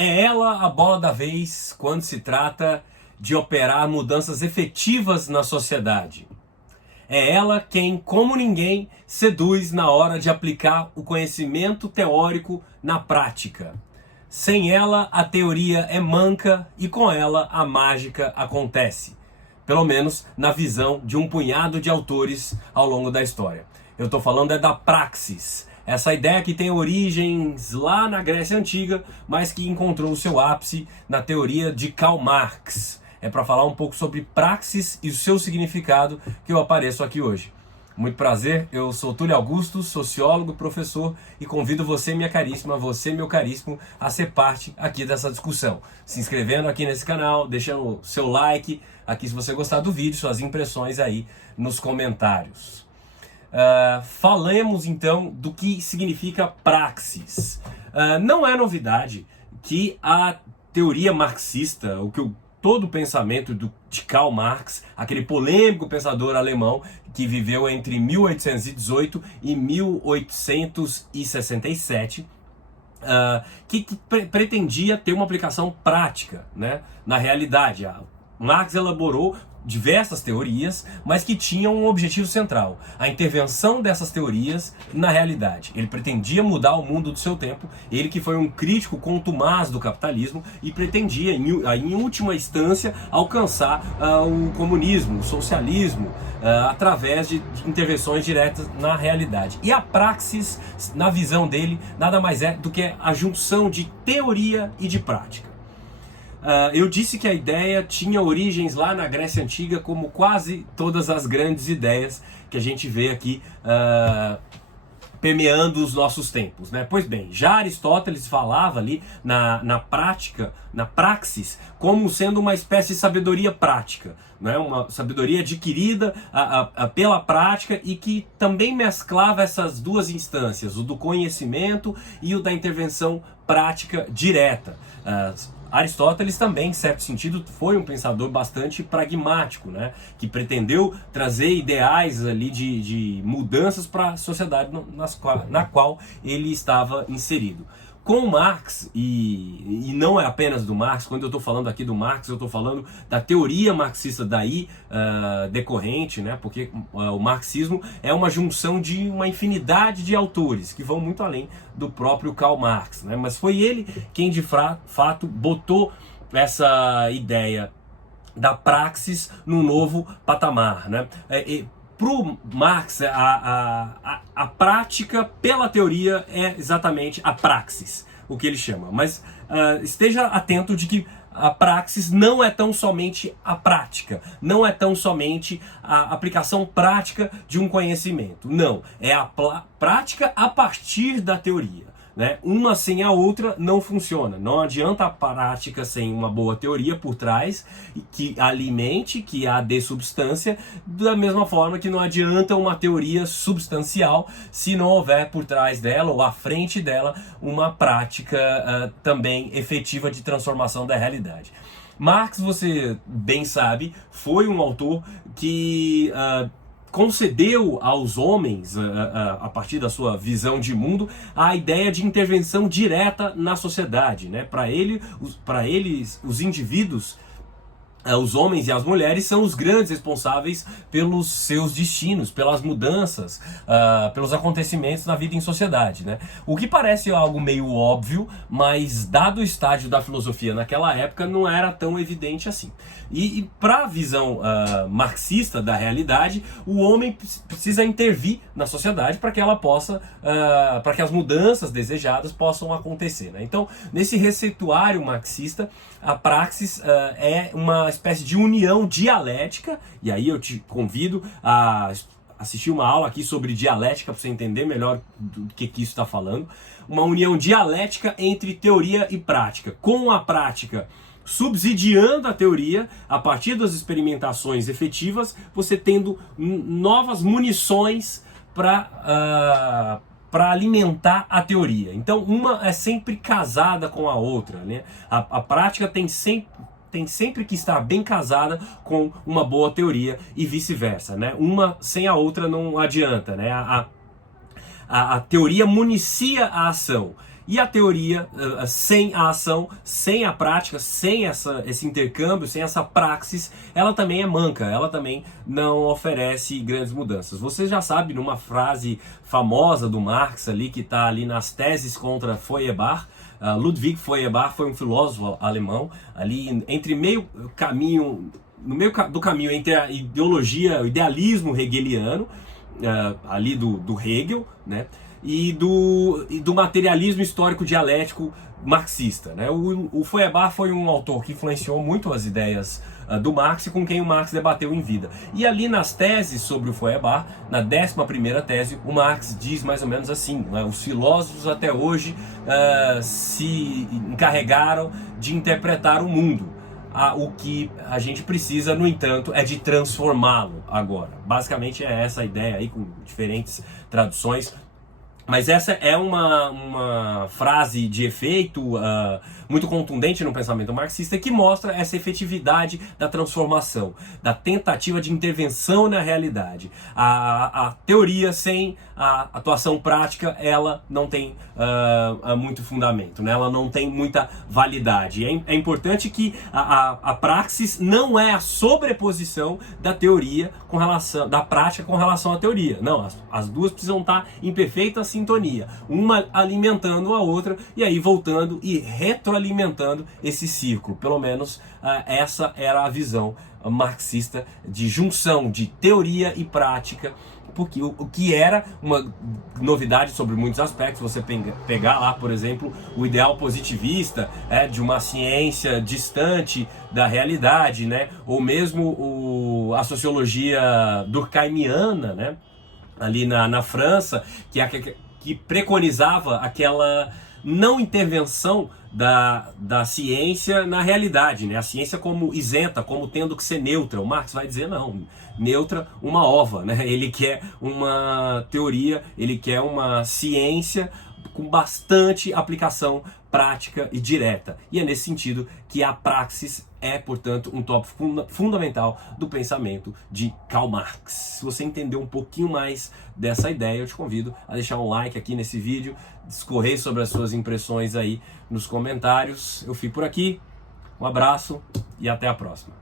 É ela a bola da vez quando se trata de operar mudanças efetivas na sociedade. É ela quem, como ninguém, seduz na hora de aplicar o conhecimento teórico na prática. Sem ela, a teoria é manca e com ela a mágica acontece. Pelo menos na visão de um punhado de autores ao longo da história. Eu estou falando da praxis. Essa ideia que tem origens lá na Grécia Antiga, mas que encontrou o seu ápice na teoria de Karl Marx. É para falar um pouco sobre praxis e o seu significado que eu apareço aqui hoje. Muito prazer, eu sou Túlio Augusto, sociólogo, professor, e convido você, minha caríssima, você, meu caríssimo, a ser parte aqui dessa discussão. Se inscrevendo aqui nesse canal, deixando seu like aqui se você gostar do vídeo, suas impressões aí nos comentários. Falemos então do que significa praxis. Não é novidade que a teoria marxista, todo o pensamento de Karl Marx, aquele polêmico pensador alemão que viveu entre 1818 e 1867, que pretendia ter uma aplicação prática, né, na realidade. Marx elaborou diversas teorias, mas que tinham um objetivo central: a intervenção dessas teorias na realidade. Ele pretendia mudar o mundo do seu tempo, ele que foi um crítico contumaz do capitalismo e pretendia, em última instância, alcançar o comunismo, o socialismo, através de intervenções diretas na realidade. E a praxis, na visão dele, nada mais é do que a junção de teoria e de prática. Eu disse que a ideia tinha origens lá na Grécia Antiga, como quase todas as grandes ideias que a gente vê aqui permeando os nossos tempos, né? Pois bem, já Aristóteles falava ali na prática, na praxis, como sendo uma espécie de sabedoria prática, né? Uma sabedoria adquirida pela prática e que também mesclava essas duas instâncias, o do conhecimento e o da intervenção prática direta. Aristóteles também, em certo sentido, foi um pensador bastante pragmático, né? Que pretendeu trazer ideais ali de mudanças para a sociedade na qual ele estava inserido. Com Marx, e não é apenas do Marx, quando eu estou falando aqui do Marx, eu estou falando da teoria marxista daí decorrente, né? Porque o marxismo é uma junção de uma infinidade de autores que vão muito além do próprio Karl Marx, né? Mas foi ele quem de fato botou essa ideia da praxis num novo patamar, né? Para o Marx, a prática pela teoria é exatamente a praxis, o que ele chama. Mas esteja atento de que a praxis não é tão somente a prática, não é tão somente a aplicação prática de um conhecimento. Não, é a prática a partir da teoria. Né? Uma sem a outra não funciona. Não adianta a prática sem uma boa teoria por trás, que alimente, que a dê substância, da mesma forma que não adianta uma teoria substancial se não houver por trás dela ou à frente dela uma prática também efetiva de transformação da realidade. Marx, você bem sabe, foi um autor que concedeu aos homens, a partir da sua visão de mundo, a ideia de intervenção direta na sociedade, né? Para eles, os indivíduos, os homens e as mulheres são os grandes responsáveis pelos seus destinos, pelas mudanças, pelos acontecimentos na vida em sociedade, né? O que parece algo meio óbvio, mas dado o estágio da filosofia naquela época, não era tão evidente assim. E para a visão marxista da realidade, o homem precisa intervir na sociedade para que ela possa, para que as mudanças desejadas possam acontecer, né? Então, nesse receituário marxista, a praxis é uma espécie de união dialética, e aí eu te convido a assistir uma aula aqui sobre dialética para você entender melhor do que isso está falando. Uma união dialética entre teoria e prática, com a prática subsidiando a teoria a partir das experimentações efetivas, você tendo novas munições para alimentar a teoria. Então, uma é sempre casada com a outra, né? A prática tem sempre que estar bem casada com uma boa teoria e vice-versa, né? Uma sem a outra não adianta, né? A teoria municia a ação E a teoria, sem a ação, sem a prática, sem esse intercâmbio, sem essa praxis, ela também é manca, ela também não oferece grandes mudanças. Você já sabe, numa frase famosa do Marx ali, que está ali nas teses contra Feuerbach, Ludwig Feuerbach foi um filósofo alemão, ali entre meio caminho, no meio do caminho entre a ideologia, o idealismo hegeliano, ali do Hegel, né? E do materialismo histórico dialético marxista, né? O Feuerbach foi um autor que influenciou muito as ideias do Marx e com quem o Marx debateu em vida. E ali nas teses sobre o Feuerbach, na 11ª tese, o Marx diz mais ou menos assim, né? Os filósofos até hoje se encarregaram de interpretar o mundo. O que a gente precisa, no entanto, é de transformá-lo agora. Basicamente é essa a ideia aí, com diferentes traduções. Mas essa é uma frase de efeito muito contundente no pensamento marxista, que mostra essa efetividade da transformação, da tentativa de intervenção na realidade. A teoria sem a atuação prática, ela não tem muito fundamento, né? Ela não tem muita validade. É importante que a praxis não é a sobreposição da teoria da prática com relação à teoria. Não, as duas precisam estar em perfeita sintonia, uma alimentando a outra e aí voltando e retroalimentando esse círculo. Pelo menos essa era a visão marxista de junção de teoria e prática, porque o que era uma novidade sobre muitos aspectos. Você pegar lá, por exemplo, o ideal positivista de uma ciência distante da realidade, né? Ou mesmo a sociologia durkheimiana, né? Ali na França, que preconizava aquela não intervenção da ciência na realidade, né? A ciência como isenta, como tendo que ser neutra. O Marx vai dizer não, neutra uma ova, né? Ele quer uma teoria, ele quer uma ciência com bastante aplicação prática e direta. E é nesse sentido que a praxis é, portanto, um tópico fundamental do pensamento de Karl Marx. Se você entender um pouquinho mais dessa ideia, eu te convido a deixar um like aqui nesse vídeo, discorrer sobre as suas impressões aí nos comentários. Eu fico por aqui, um abraço e até a próxima.